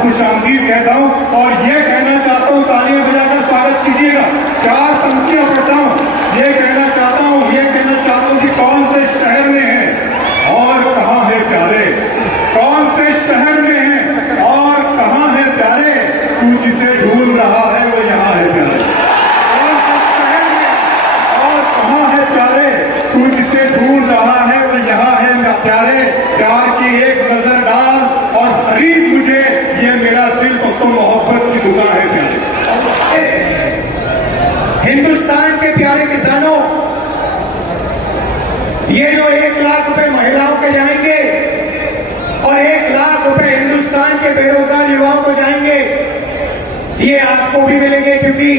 खुशामदीद कहता हूं और ये कहना चाहता हूं, तालियां बजाकर स्वागत कीजिएगा। चार पंक्तियां पढ़ता हूं, ये कहना चाहता हूं कि कौन से शहर में है और कहां है प्यारे, कौन से शहर में है और कहां है प्यारे, तू जिसे ढूंढ रहा है वो यहां है प्यारे। कौन से शहर में और कहां है प्यारे, तू जिसे ढूंढ रहा है वो यहां है प्यारे। प्यार की एक नजर डाल और खरीद मुझे, ये मेरा दिल तो मोहब्बत की दुकान है प्यारे। हिंदुस्तान के प्यारे किसानों, ये जो 1 लाख रुपए महिलाओं के जाएंगे और 1 लाख रुपए हिंदुस्तान के बेरोजगार युवाओं को जाएंगे, ये आपको भी मिलेंगे क्योंकि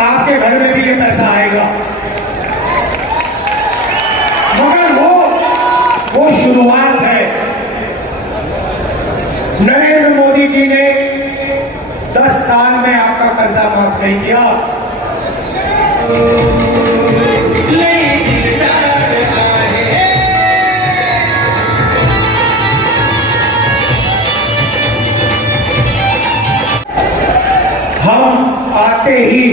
आपके घर में भी ये पैसा आएगा। मगर वो शुरुआत है। नरेंद्र मोदी जी ने 10 साल में आपका कर्जा माफ नहीं किया। हम आते ही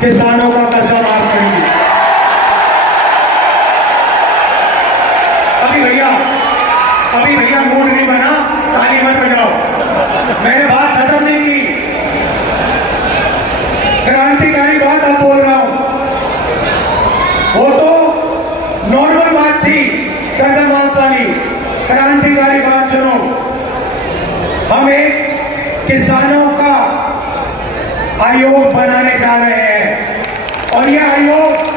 किसानों का कर्जा माफ करेंगे। अभी भैया मूड नहीं बना, ताली मत बजाओ, मैंने बात खत्म नहीं की। क्रांतिकारी बात अब बोल रहा हूं, वो तो नॉर्मल बात थी कर्जा माफ वाली, क्रांतिकारी बात सुनो। हम एक किसानों का आयोग बनाने जा रहे हैं और यह आयोग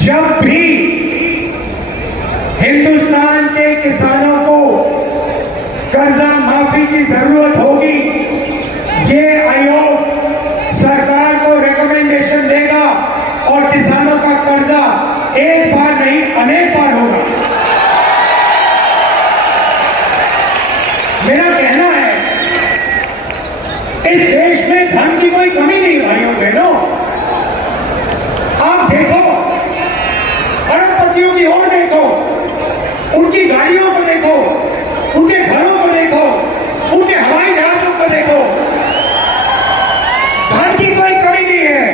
जब भी हिंदुस्तान के किसानों को कर्जा माफी की जरूरत होगी, ये आयोग सरकार को रिकमेंडेशन देगा और किसानों का कर्जा एक बार नहीं अनेक बार होगा। मेरा कहना है, इस देश में धन की कोई कमी नहीं भाइयों बहनों। आप देखो, अरबपतियों की ओर देखो, उनकी गाड़ियों को देखो, उनके घरों को देखो, उनके हवाई जहाजों को देखो, धन की कोई कमी नहीं है।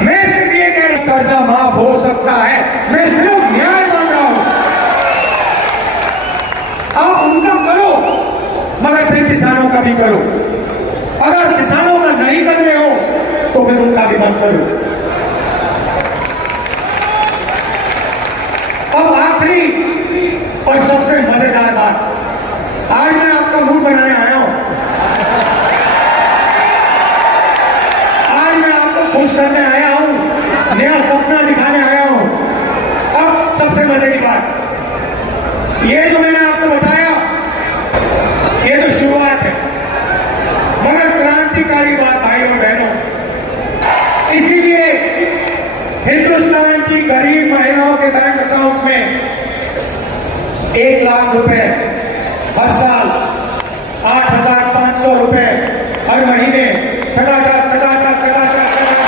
मैं सिर्फ ये कह रहा हूं, कर्जा माफ हो सकता है, मैं सिर्फ न्याय मांग रहा हूं। आप उनका करो मगर फिर किसानों का भी करो। अगर किसानों का नहीं कर रहे हो तो फिर उनका भी मत करो। अब आखिरी और सबसे मजेदार बात, आज मैं आपका मूड बनाने आया हूं, आज मैं आपको खुश करने आया हूं, नया सपना दिखाने आया हूं। अब सबसे मजे की बात, ये जो मैंने आपको बताया, ये तो शुरुआत है, मगर क्रांतिकारी बात भाई और बहनों। इसीलिए हिंदुस्तान की गरीब महिलाओं के बैंक अकाउंट में 1 लाख रुपए हर साल, 8,500 रुपए हर महीने, टकाटक टकाटक टकाटक टकाटक।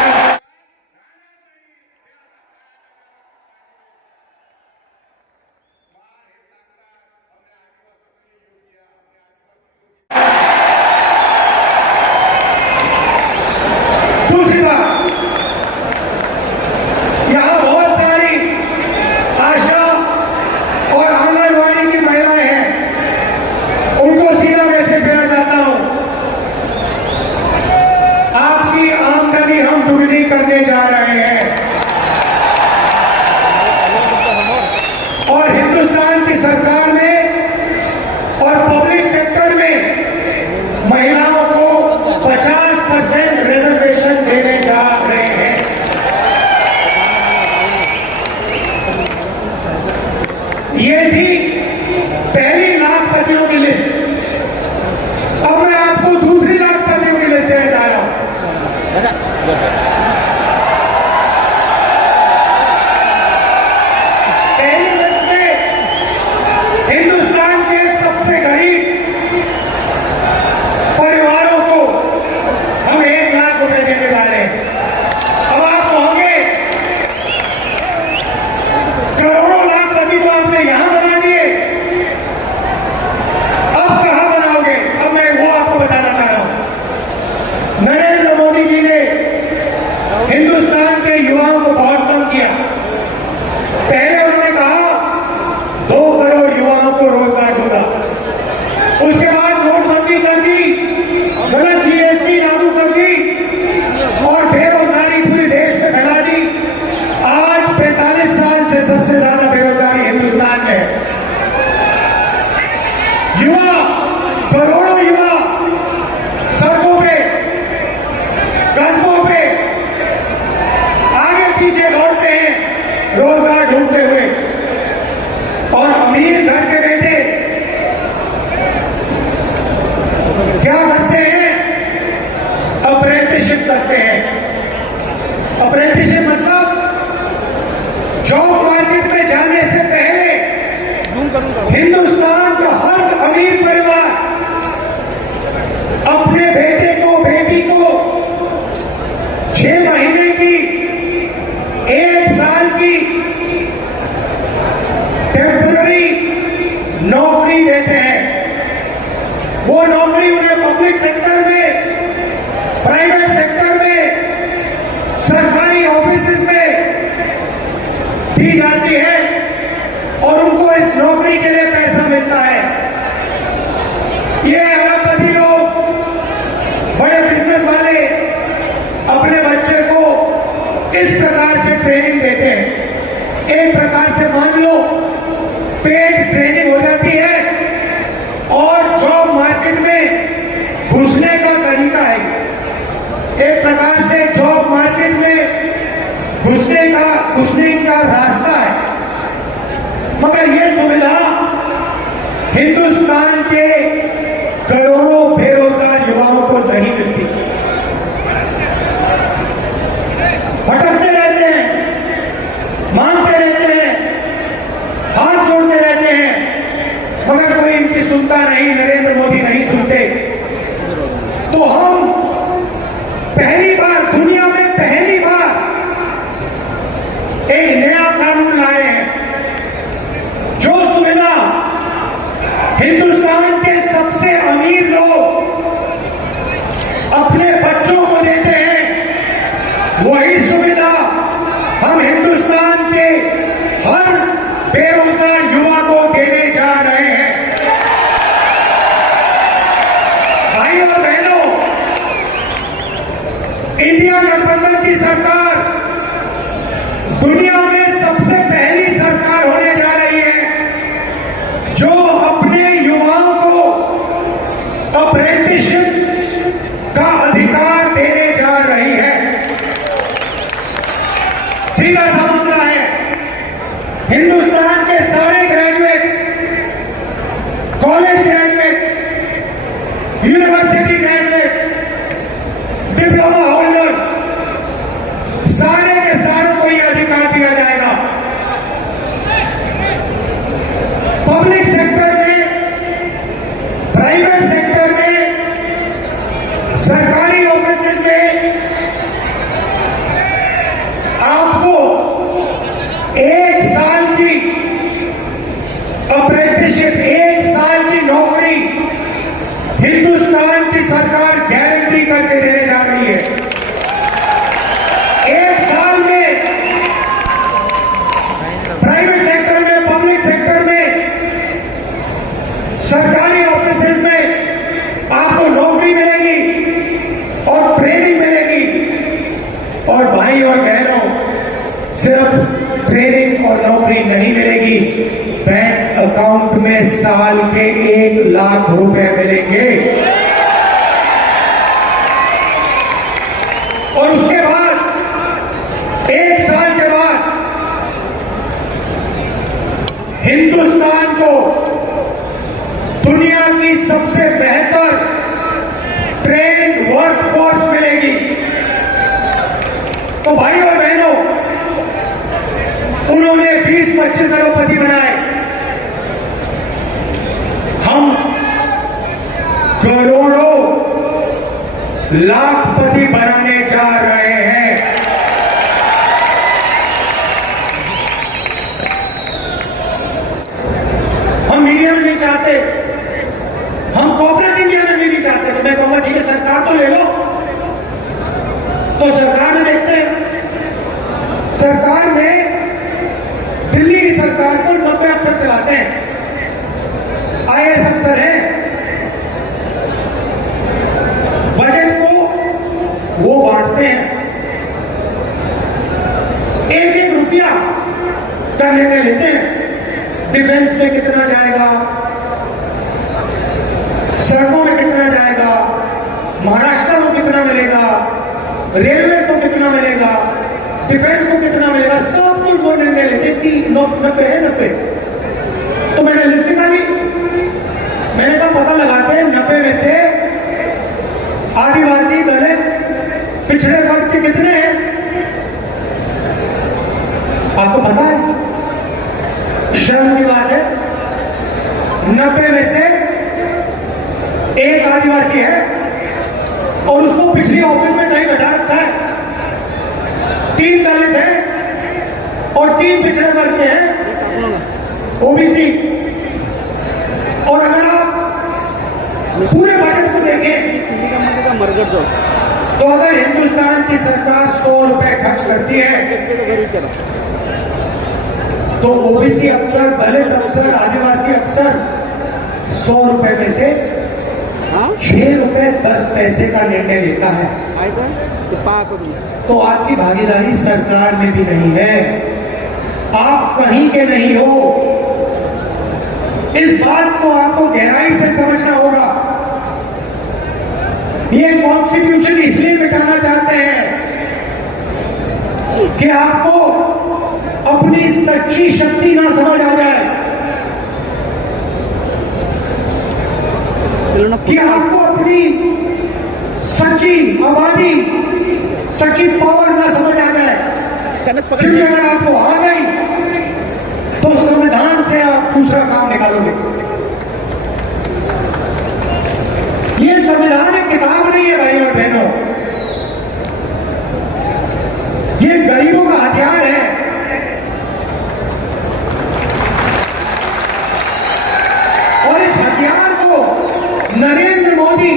दूसरी बात, यहां बहुत सारी आशा और आंगनवाड़ी की महिलाएं हैं, उनको सीधा मैसेज देना चाहता हूं, आपकी आमदनी हम दुगनी करने जा रहे हैं और हिंदुस्तान की सरकार में और पब्लिक सेक्टर में महिलाओं को 50% रिजर्वेशन देने जा रहे हैं। ये थी पहली लाखपतियों की लिस्ट। अब मैं आपको दूसरी लाखपतियों की लिस्ट देने जा रहा हूं। पहली लिस्ट में हिंदुस्तान के सबसे गरीब परिवारों को हम 1 लाख रुपए देने जा रहे हैं। अब आप कहोगे करोड़ों लाखपति तो आपने यहां बना दिए, अब कहां बनाओगे? अब मैं वो आपको बताना चाह रहा हूं। नरेंद्र मोदी जी ने हिंदुस्तान के युवाओं को बहुत कम किया। पहले उन्होंने कहा 2 करोड़ युवाओं को रोजगार दूंगा, उसके बाद नोटबंदी कर दी, गलत जीएसटी लागू कर दी और बेरोजगारी पूरे देश में फैला दी। आज 45 साल से सबसे ज्यादा बेरोजगारी हिंदुस्तान में है। युवा, करोड़ों युवा सड़कों पे, कस्बों पे आगे पीछे दौड़ते हैं रोजगार ढूंढते हुए, और अमीर घर के बेटे क्या करते हैं? अप्रेंटिसशिप करते हैं। अप्रेंटिसशिप मतलब जॉब मार्केट में जाने से पहले हिंदुस्तान का हर अमीर परिवार अपने बेटे को, बेटी को 6 महीने की, 1 साल की टेम्पररी नौकरी देते हैं। वो नौकरी उन्हें पब्लिक सेक्टर में, प्राइवेट सेक्टर में, सरकारी ऑफिसेज में दी जाती है और उनको इस नौकरी के लिए पैसा मिलता है। ये अरबपति लोग, बड़े बिजनेस वाले अपने बच्चे को इस प्रकार से ट्रेनिंग देते हैं। एक प्रकार से मान लो पेड ट्रेनिंग हो जाती है और जॉब मार्केट में घुसने का तरीका है। एक प्रकार से जॉब मार्केट में घुसने का रास्ता है। मगर यह सुविधा हिंदुस्तान के करोड़ों बेरोजगार युवाओं को नहीं मिलती। भटकते रहते हैं, मांगते रहते हैं, हाथ जोड़ते रहते हैं, मगर कोई इनकी सुनता नहीं, नरेंद्र मोदी नहीं सुनते। तो हम पहली बार, दुनिया में पहली बार एक नया कानून लाए हैं जो सुविधा हिंदुस्तान के सबसे अमीर लोग अपने बच्चों को देते हैं, वही सुविधा हम हिंदुस्तान के हर बेरोजगार युवा को देने जा रहे हैं। भाई और बहनों, इंडिया गठबंधन की सरकार दुनिया में सबसे पहली सरकार होने जा रही है जो अपने युवाओं को अप्रेंटिसशिप का अधिकार देने जा रही है। सीधा सा मामला है, हिंदुस्तान के सारे graduates, college graduates, university graduates, diploma holders, सारे के सारों को यह अधिकार दिया जाएगा। पब्लिक सेक्टर में, प्राइवेट सेक्टर में, सरकारी ऑफिसेज में आपको 1 साल की अप्रेंटिसशिप, 1 साल की नौकरी हिंदुस्तान की सरकार गारंटी करके देने जा रही है। और ट्रेनिंग मिलेगी। और भाई और बहनों, सिर्फ ट्रेनिंग और नौकरी नहीं मिलेगी, बैंक अकाउंट में साल के 1 लाख रुपए मिलेंगे। और उसके बाद 1 साल के बाद हिंदुस्तान को दुनिया की सबसे बेहतर ट्रेंड वर्कफोर्स मिलेगी। तो भाई और बहनों, उन्होंने 20-25 अरबपति बनाए, हम करोड़ों लाखपति बनाने जा रहे हैं। हम मीडिया में नहीं चाहते, हम कॉर्पोरेट इंडिया में भी नहीं चाहते। तो मैं कहूंगा ठीक है, सरकार तो ले लो। तो सरकार में देखते हैं, सरकार में दिल्ली की सरकार को 90 अफसर चलाते हैं, आईएएस अफसर हैं। बजट को वो बांटते हैं, 1-1 रुपया का निर्णय लेते हैं। डिफेंस में कितना जाएगा, सड़कों में कितना जाएगा, महाराष्ट्र को कितना मिलेगा, रेलवे को कितना मिलेगा, डिफेंस को कितना मिलेगा, सब कुछ वो निर्णय लेते कि 90 है 90। तो मैंने लिस्ट निकाली, मैंने कहा पता लगाते हैं 90 में से आदिवासी, दलित, पिछड़े वर्ग के कितने हैं। आपको पता है, शर्म की बात है, 90 में से 1 आदिवासी है और उसको पिछले ऑफिस में कहीं बैठा रखा है। 3 दलित हैं और 3 पिछड़े वर्ग के हैं, ओबीसी। और अगर आप पूरे बजट को देखें तो अगर हिंदुस्तान की सरकार 100 रुपए खर्च करती है तो ओबीसी अफसर, दलित अफसर, आदिवासी अफसर 100 रुपए में से 6 रुपए 10 पैसे का निर्णय लेता है। तो आपकी भागीदारी सरकार में भी नहीं है, आप कहीं के नहीं हो। इस बात को आपको गहराई से समझना होगा। ये कॉन्स्टिट्यूशन इसलिए मिटाना चाहते हैं कि आपको अपनी सच्ची शक्ति ना समझ आ जाए, कि आपको अपनी सच्ची आबादी, सच्ची पावर ना समझ आ जाए। क्योंकि अगर आपको आ गई तो संविधान से आप दूसरा काम निकालोगे। ये संविधान एक किताब नहीं है भाई और बहनों, ये गरीबों का हथियार है। और इस हथियार को नरेंद्र मोदी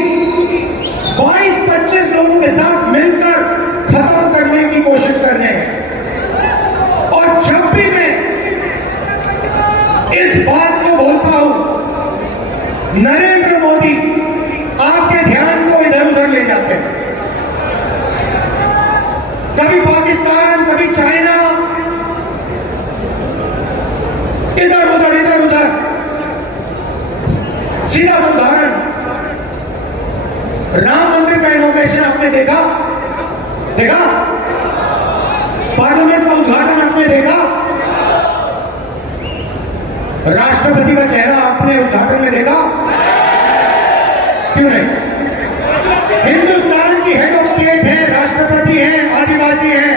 22-25 लोगों के साथ मिलकर खत्म करने की कोशिश कर रहे हैं। और जब भी मैं इस बात को बोलता हूं, नरेंद्र मोदी आपके ध्यान को इधर उधर ले जाते हैं। कभी पाकिस्तान, कभी चाइना, इधर उधर इधर उधर। सीधा सा उदाहरण, राम मंदिर का इनॉग्रेशन आपने देखा? पार्लियामेंट का उद्घाटन आपने देखा? राष्ट्रपति का चेहरा आपने उद्घाटन में देखा? क्यों नहीं? हिंदुस्तान की हेड ऑफ स्टेट है, राष्ट्रपति हैं, आदिवासी हैं,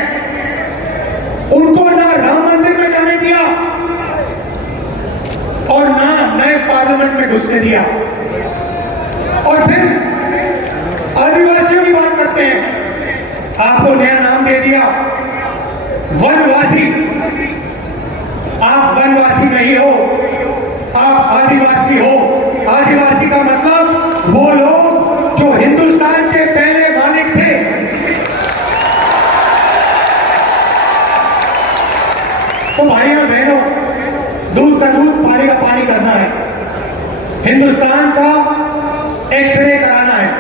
उनको ना राम मंदिर में जाने दिया और ना नए पार्लियामेंट में घुसने दिया। और फिर आदिवासियों की बात करते हैं, आपको नया नाम दे दिया, वनवासी। आप वनवासी नहीं हो, आप आदिवासी हो। आदिवासी का मतलब वो लोग जो हिंदुस्तान के पहले मालिक थे। तो भाई और बहनों, दूध का दूध, पानी का पानी करना है, हिंदुस्तान का एक्सरे कराना है।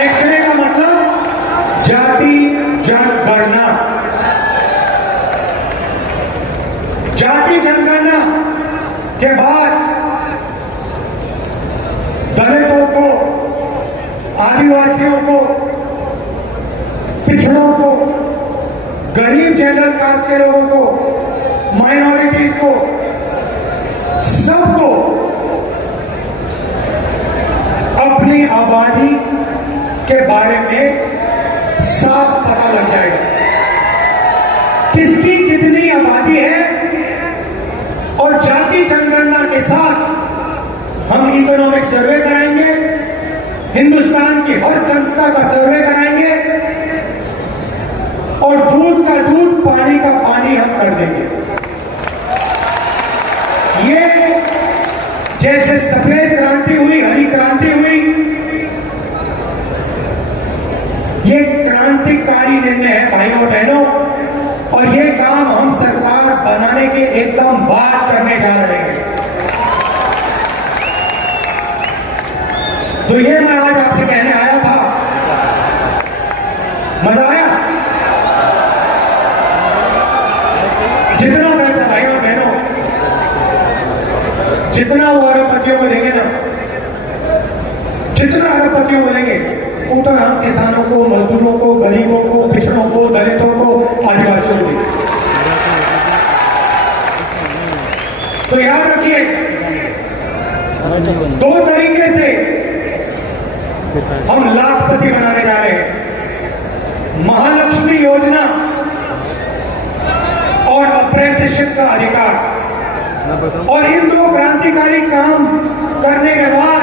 एक्सरे का मतलब जाति जनगणना। जाति जनगणना के बाद दलितों को, आदिवासियों को, पिछड़ों को, गरीब जनरल कास्ट के लोगों को, माइनॉरिटीज को, सबको अपनी आबादी के बारे में साफ पता लग जाएगा। किसकी कितनी आबादी है, और जाति जनगणना के साथ हम इकोनॉमिक सर्वे कराएंगे, हिंदुस्तान की हर संस्था का सर्वे कराएंगे, और दूध का दूध, पानी का पानी हम कर देंगे। ये जैसे सफेद क्रांति हुई, हरी क्रांति हुई, ये क्रांतिकारी निर्णय है भाइयों और बहनों, और ये काम हम सरकार बनाने के एकदम बाद करने जा रहे हैं। तो ये मैं आज आपसे कहने आया था। मजा आया? जितना पैसा भाइयों और बहनों, जितना वो अरबपतियों को देंगे ना, जितना अरबपतियों को देंगे, उतना हम किसानों को, मजदूरों को, गरीबों को, पिछड़ों को, दलितों को, आदिवासियों को देंगे। तो याद रखिए, दो तरीके से हम लाखपति बनाने जा रहे हैं। महालक्ष्मी योजना और अप्रेंटिसशिप का अधिकार। और इन दो क्रांतिकारी काम करने के बाद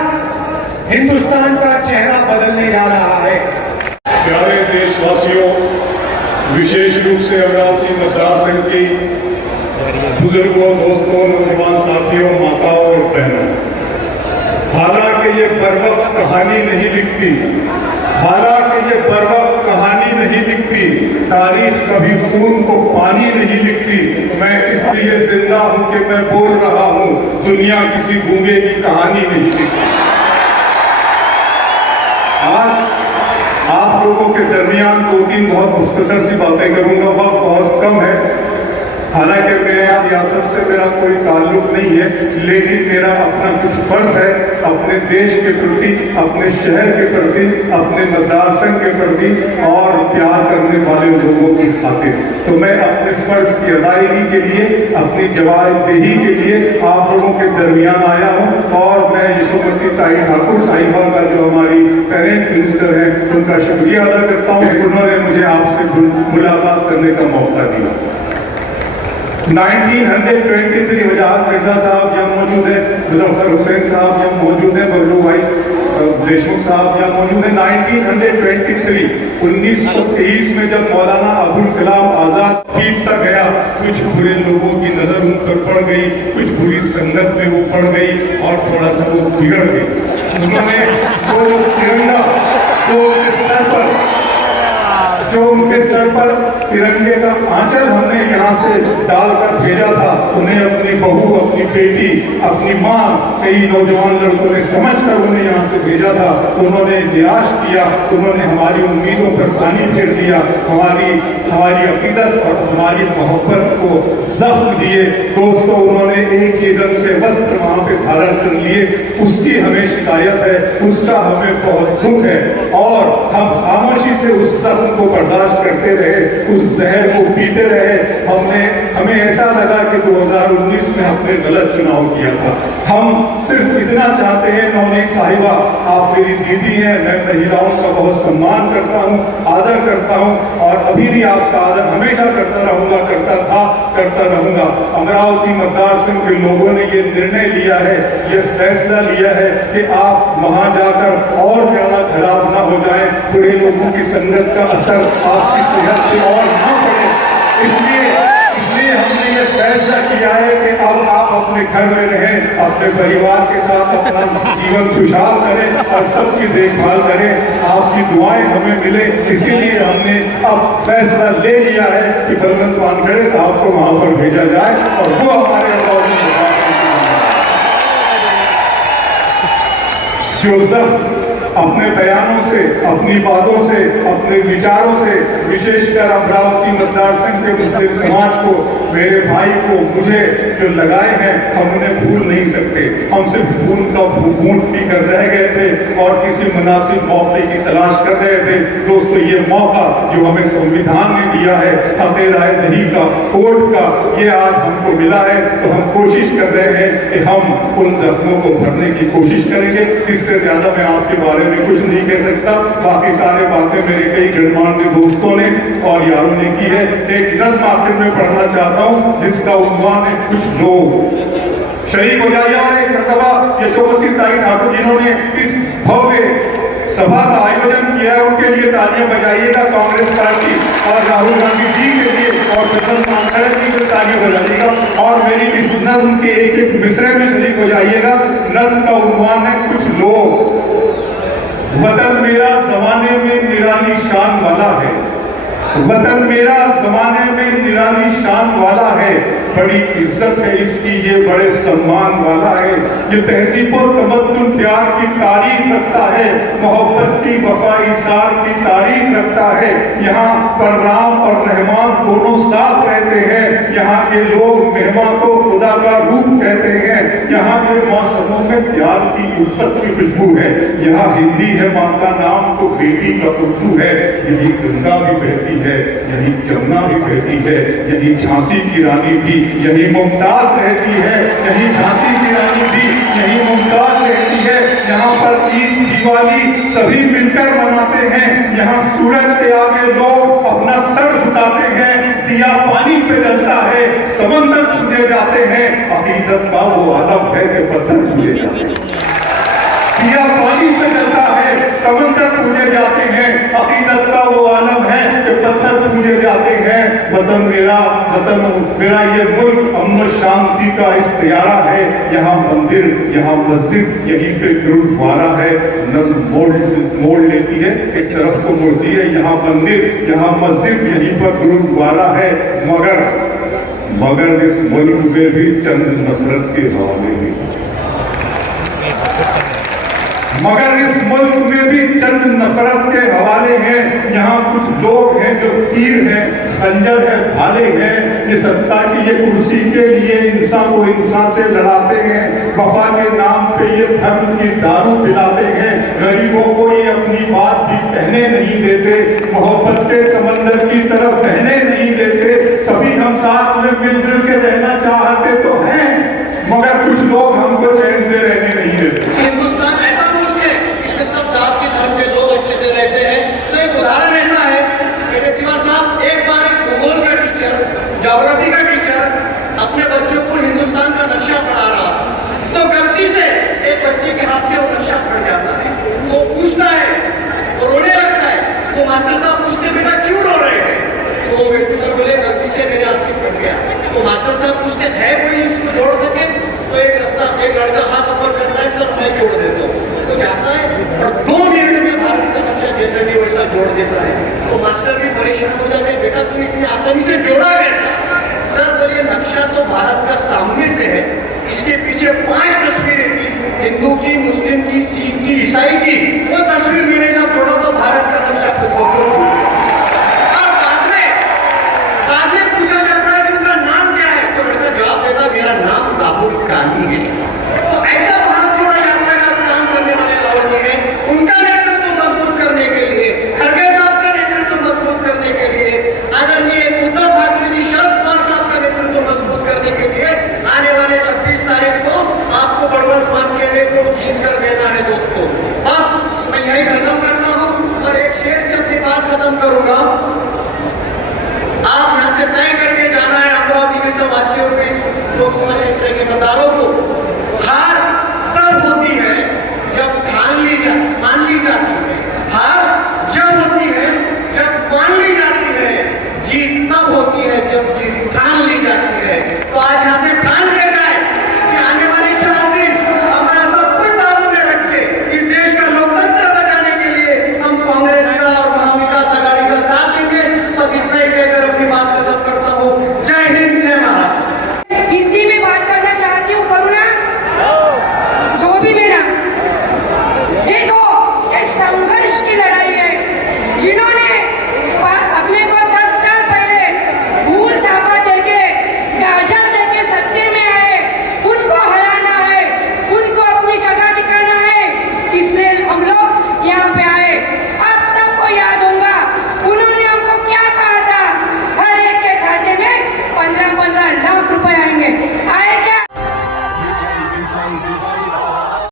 हिंदुस्तान का चेहरा बदलने जा रहा है। प्यारे देशवासियों, विशेष रूप से अमरावती मतदार संघ की बुजुर्गों, दोस्तों, नौजवान साथियों, माताओं और बहनों, हालांकि ये बर्वक कहानी नहीं लिखती, हालांकि ये बर्वक कहानी नहीं लिखती, तारीख कभी खून को पानी नहीं लिखती। मैं इसलिए जिंदा हूं कि मैं बोल रहा हूं, दुनिया किसी गूंगे की कहानी नहीं लिखती। आज आप लोगों के दरमियान दो तीन बहुत मुख्तसर सी बातें करूंगा, वक्त बहुत कम है। हालांकि मैं सियासत से मेरा कोई ताल्लुक नहीं है, लेकिन मेरा अपना कुछ फर्ज है अपने देश के प्रति, अपने शहर के प्रति, अपने मतदार संघ के प्रति और प्यार करने वाले लोगों की खातिर। तो मैं अपने फर्ज की अदायगी के लिए, अपनी जवाबदेही के लिए आप लोगों के दरमियान आया हूं। और मैं यशोमती ताई ठाकुर साहिबा का, जो हमारी पेरेंट मिनिस्टर है, उनका शुक्रिया अदा करता हूं, उन्होंने मुझे आपसे मुलाकात करने का मौका दिया। 1923 वजाहत मिर्जा साहब यहाँ मौजूद है, मुजफ्फर हुसैन साहब यहाँ मौजूद है, बल्लू भाई देशमुख साहब यहाँ मौजूद है। 1923 में जब मौलाना अबुल कलाम आजाद जीतता गया, कुछ बुरे लोगों की नजर उन पर पड़ गई, कुछ बुरी संगत में वो पड़ गई और थोड़ा सा वो बिगड़ गई। उन्होंने वो तिरंगा जो उनके सर पर तिरंगे का आंचल हमने यहाँ से डालकर भेजा था, उन्हें अपनी बहू, अपनी बेटी, अपनी माँ, कई नौजवान लड़कों ने समझकर उन्हें यहाँ से भेजा था। उन्होंने निराश किया, उन्होंने हमारी उम्मीदों पर पानी फेर दिया, हमारी अकीदत और हमारी मोहब्बत को जख्म दिए। दोस्तों, उन्होंने एक ही रंग के वस्त्र वहाँ पे धारण कर लिए, उसकी हमें शिकायत है, उसका हमें बहुत दुख है, और हम खामोशी से उस जख्म को बर्दाश्त करते रहे, उस जहर को पीते रहे। हमें ऐसा लगा कि 2019 में हमने गलत चुनाव किया था। हम सिर्फ इतना चाहते हैं, नौनी साहिबा आप मेरी दीदी हैं, मैं महिलाओं का बहुत सम्मान करता हूं, आदर करता हूं, और अभी भी आपका आदर हमेशा करता रहूंगा, करता था, करता रहूंगा। अमरावती मतदार संघ के लोगों ने ये निर्णय लिया है, ये फैसला लिया है कि आप वहां जाकर और ज्यादा खराब ना हो जाए, बुरे लोगों की संगत का असर आपकी सेहत पे और ना पड़े। इसलिए हमने ये फैसला किया है कि अब आप अपने घर में रहें, अपने परिवार के साथ अपना जीवन खुशहाल करें और सबकी देखभाल करें, आपकी दुआएं हमें मिले। इसीलिए हमने अब फैसला ले लिया है कि बलवंत वानखेड़े साहब को वहां पर भेजा जाए और वो हमारे जो जख्म अपने बयानों से, अपनी बातों से, अपने विचारों से, विशेषकर अमरावती मतदार संघ के मुस्लिम समाज को, मेरे भाई को, मुझे जो लगाए हैं, हम उन्हें भूल नहीं सकते। हम सिर्फ खून का बूंद पीकर रह गए थे और किसी मुनासिब मौके की तलाश कर रहे थे। दोस्तों, ये मौका जो हमें संविधान ने दिया है, हक़ राय दही का, वोट का, ये आज हमको मिला है, तो हम कोशिश कर रहे हैं कि हम उन जख्मों को भरने की कोशिश करेंगे। इससे ज्यादा मैं आपके बारे में कुछ नहीं कह सकता। बाकी सारे बातें मेरे कई गणमान्य दोस्तों ने और यारों ने की है। एक नज़्म आखिर में पढ़ना चाहता हूं जिसका उन्वान है कुछ लोग। शरीक हो जाइए और एक मरतबा यशोमती ताई ठाकुर जिन्होंने इस भव्य सभा का आयोजन किया है, उनके लिए तालियां बजाइएगा कांग्रेस पार्टी और राहुल गांधी जी के लिए, और रतन मांगड़ जी को तालियां बजाइएगा और मेरी इस नज़्म के एक एक मिसरे में शरीक हो जाइएगा। नज़्म का उन्वान है कुछ लोग। वतन मेरा जमाने में निराली शान वाला है, वतन मेरा जमाने में निराली शान वाला है, बड़ी इज्जत है इसकी ये बड़े सम्मान वाला है। ये तहजीब और तमद्दुन प्यार की तारीफ रखता है, मोहब्बत की वफा इसार की तारीफ रखता है। यहाँ पर राम और रहमान दोनों साथ रहते हैं। यहाँ के लोग मेहमान को खुदा का रूप कहते हैं। यहाँ के मौसमों में प्यार की उल्फत की खुशबू है। यहाँ हिंदी है माँ का नाम तो बेटी का उर्दू है। यही गंगा भी बहती है, यही जमुना भी बहती है, यही झांसी की रानी भी, यही मुमताज रहती है, यही झांसी की रानी भी, यही मुमताज रहती है। यहाँ पर ईद दिवाली सभी मिलकर मनाते हैं। यहाँ सूरज के आगे लोग अपना सर झुकाते हैं। दिया पानी पे जलता है, समंदर पूजे जाते हैं। अकीदत का वो आलम है कि पत्थर पूजे जाते हैं। दिया पानी पे जलता है, समंदर पूजे जाते हैं। अकीदत का वो आलम है कि पत्थर पूजे जाते हैं। वतन मेरा ये मुल्क अमन शांति का इख्तियारा है। यहाँ मंदिर, यहाँ मस्जिद, यहीं पे गुरुद्वारा है। नज़्म मोड़ लेती है, एक तरफ को मुड़ती है। यहाँ मंदिर, यहाँ मस्जिद, यहीं पर गुरुद्वारा है। मगर इस मुल्क में भी चंद नफरत के हवाले हैं। मगर इस मुल्क में भी चंद नफरत के हवाले हैं। यहाँ कुछ लोग हैं जो तीर हैं, खंजर है, भाले हैं। ये सत्ता की ये कुर्सी के लिए इंसान को इंसान से लड़ाते हैं। वफा के नाम पे ये धर्म की दारू पिलाते हैं। गरीबों को ये अपनी बात भी कहने नहीं देते। मोहब्बत के समंदर की तरफ बहने नहीं देते। सभी हम साथ में मिलजुल के रहना चाहते तो हैं, मगर कुछ लोग हमको चैन से रहने नहीं देते। हिंदुस्तान ऐसा मुल्क है इसमें सब जात के धर्म के लोग अच्छे से रहते हैं। तो एक उदाहरण ऐसा है कि तिवारी साहब एक बार एक भूगोल का टीचर, ज्योग्राफी का टीचर अपने बच्चों को हिंदुस्तान का नक्शा पढ़ा रहा था, तो गलती से एक बच्चे के हाथ से वो नक्शा पड़ जाता है। वो पूछता है, वो रोने लगता है। तो मास्टर साहब पूछते, बेटा क्यों रो रहे हैं? तो वो व्यक्ति सर बोले, गलती से मेरे हाथ से पड़ गया। तो मास्टर साहब पूछते, है कोई इसको जोड़ सके? तो एक लड़का हाथ ऊपर करता है, सर मैं जोड़ देता हूँ। तो जाता है और 2 मिनट में भारत का नक्शा जैसे भी वैसा जोड़ देता है। तो मास्टर भी परेशान हो जाते हैं, बेटा तुम इतनी आसानी से जोड़ा कैसा? सर बोलिए, नक्शा तो भारत का सामने से है, इसके पीछे 5 तस्वीरें थी, हिंदू की, मुस्लिम की, सिख